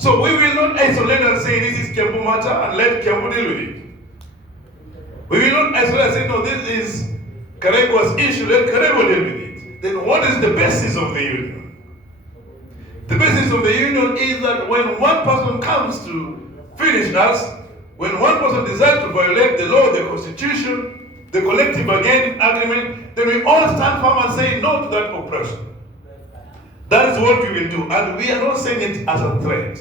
So we will not isolate and say this is Kiambu matter and let Kiambu deal with it. We will not isolate and say no, this is Karego's issue, let Karego deal with it. Then what is the basis of the union? The basis of the union is that when one person comes to finish us, when one person decides to violate the law, the constitution, the collective bargaining agreement, then we all stand firm and say no to that oppression. That is what we will do. And we are not saying it as a threat,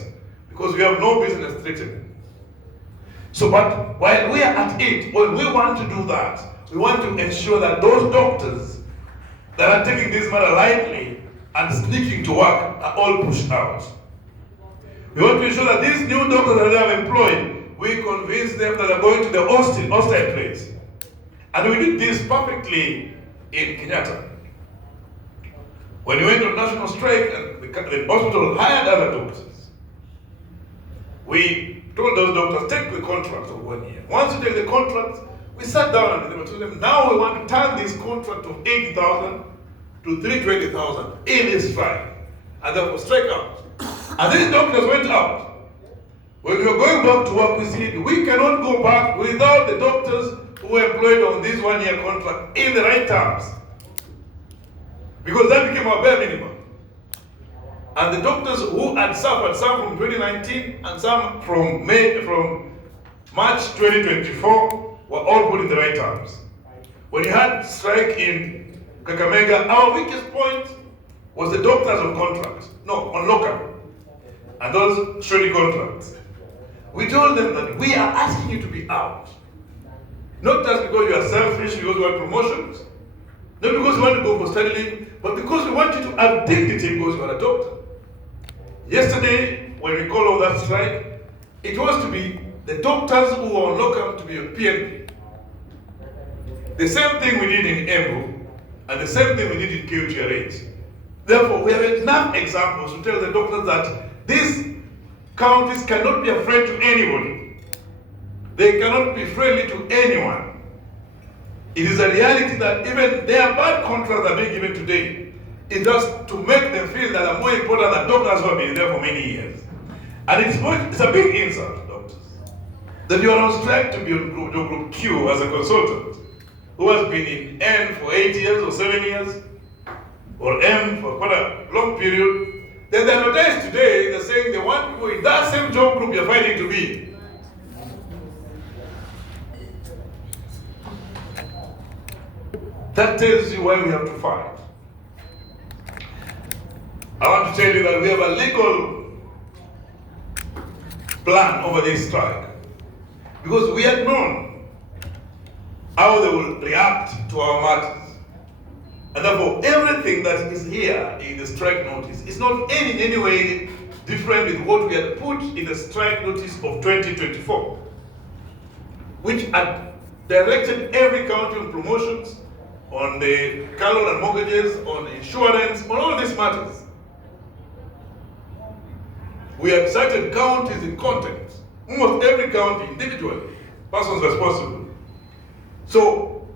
because we have no business threatening. So, but while we are at it, when we want to do that, we want to ensure that those doctors that are taking this matter lightly and sneaking to work are all pushed out. We want to ensure that these new doctors that they have employed, we convince them that they're going to the hostile place. And we did this perfectly in Kenyatta. When we went on national strike and the hospital hired other doctors, we told those doctors, take the contract of 1 year. Once you take the contract, we sat down and told them, now we want to turn this contract of 80,000 to 320,000 in this strike. And that was strike out. And these doctors went out. When we were going back to work, we said, we cannot go back without the doctors who were employed on this 1 year contract in the right terms. Because that became our bare minimum. And the doctors who had suffered, some from 2019 and some from March 2024, were all put in the right terms. When you had strike in Kakamega, our weakest point was the doctors on contracts. No, on local. And those shredding contracts. We told them that we are asking you to be out. Not just because you are selfish, because you want promotions, not because you want to go for study leave, but because we want you to have dignity because you are a doctor. Yesterday, when we called off that strike, it was to be the doctors who were on locum to be on PNP. The same thing we did in Kiambu, and the same thing we did in KMPDU. Therefore, we have enough examples to tell the doctors that these counties cannot be afraid to anybody. They cannot be friendly to anyone. It is a reality that even their bad contracts that are being given today, it's just to make them feel that are more important than doctors who have been there for many years. And it's a big insult, doctors, that you are on strike to be on group Q as a consultant, who has been in N for 8 years or 7 years, or M for quite a long period. Then they advertise today, they're saying they want people in that same job group you're fighting to be. That tells you why we have to fight. I want to tell you that we have a legal plan over this strike, because we had known how they will react to our matters. And therefore, everything that is here in the strike notice is not in any way different with what we had put in the strike notice of 2024, which had directed every county on promotions, on the car loan and mortgages, on insurance, on all these matters. We have cited counties in context, almost every county individually, persons responsible. So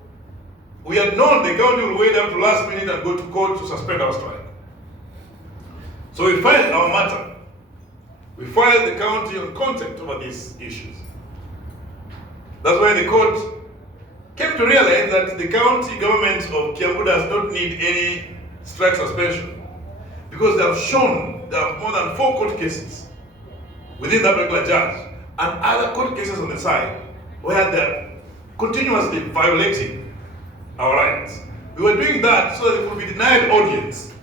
we had known the county will wait up to last minute and go to court to suspend our strike. So we filed our matter. We filed the county on contempt over these issues. That's why the court came to realize that the county government of Kiambu does not need any strike suspension, because they have shown there are more than 4 court cases within that particular judge and other court cases on the side where they're continuously violating our rights. We were doing that so that they could be denied audience,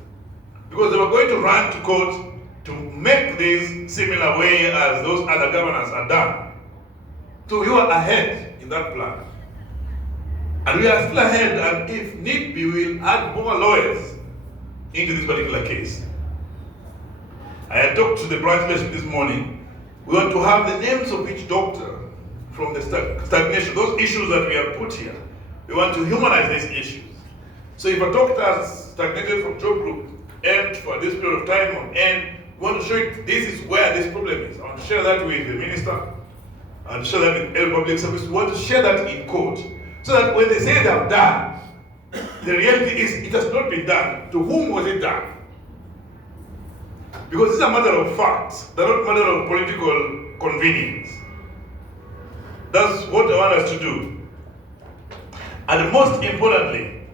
because they were going to run to court to make this similar way as those other governors are done. So we were ahead in that plan. And we are still ahead, and if need be, we will add more lawyers into this particular case. I had talked to the branch leadership this morning. We want to have the names of each doctor from the stagnation, those issues that we have put here. We want to humanize these issues. So if a doctor has stagnated from job group N for this period of time on N, we want to show it, this is where this problem is. I want to share that with the minister and share that with every public service. We want to share that in court, so that when they say they have done, the reality is it has not been done. To whom was it done? Because it's a matter of facts, they're not a matter of political convenience. That's what I want us to do. And most importantly,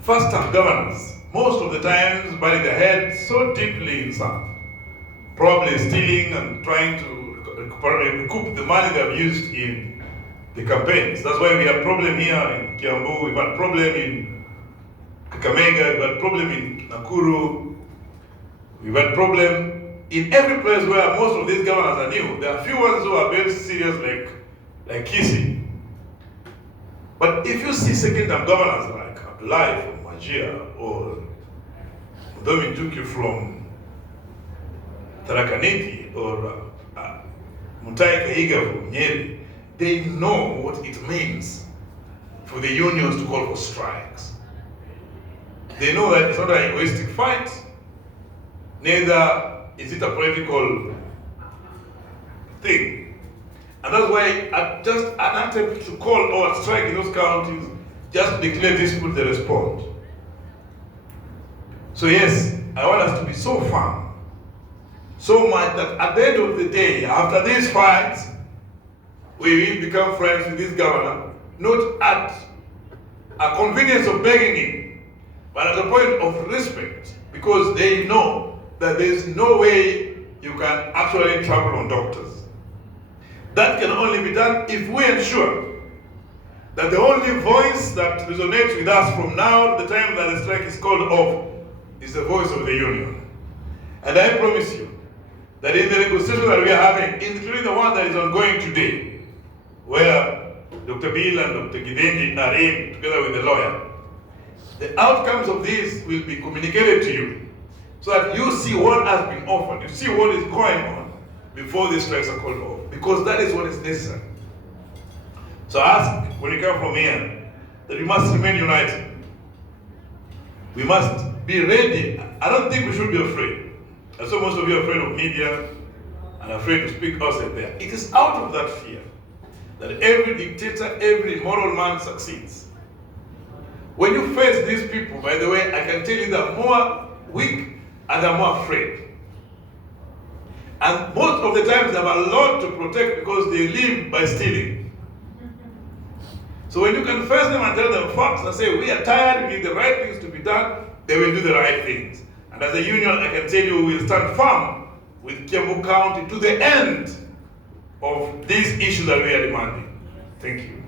first-time governors, most of the times bury their heads so deeply in some, probably stealing and trying to recoup the money they have used in the campaigns. That's why we have problem here in Kiambu, we've had problem in Kakamega, we've had problem in Nakuru, we've had problem in every place where most of these governors are new. There are few ones who are very serious like Kisi. But if you see second-term governors like Abdullahi from Wajir or Domi Tuki from Tarakaniti or Mutai Kahiga from Nyeri, they know what it means for the unions to call for strikes. They know that it's not an egoistic fight, neither is it a political thing. And that's why just an attempt to call or strike in those counties, just declare dispute, they respond. So yes, I want us to be so firm, so much that at the end of the day, after these fights, we will become friends with this governor, not at a convenience of begging him, but at a point of respect, because they know that there is no way you can actually trample on doctors. That can only be done if we ensure that the only voice that resonates with us from now to the time that the strike is called off is the voice of the union. And I promise you that in the negotiation that we are having, including the one that is ongoing today, where Dr. Bill and Dr. Gidenji are in together with the lawyer, the outcomes of this will be communicated to you so that you see what has been offered, you see what is going on before these strikes are called off, because that is what is necessary. So I ask, when you come from here, that we must remain united. We must be ready. I don't think we should be afraid. I saw most of you are afraid of media and afraid to speak outside there. It is out of that fear that every dictator, every moral man succeeds. When you face these people, by the way, I can tell you they're more weak and they're more afraid. And most of the times they have a lot to protect because they live by stealing. So when you can face them and tell them facts and say, we are tired, we need the right things to be done, they will do the right things. And as a union, I can tell you, we will stand firm with Kiambu County to the end of these issues that we are demanding. Thank you.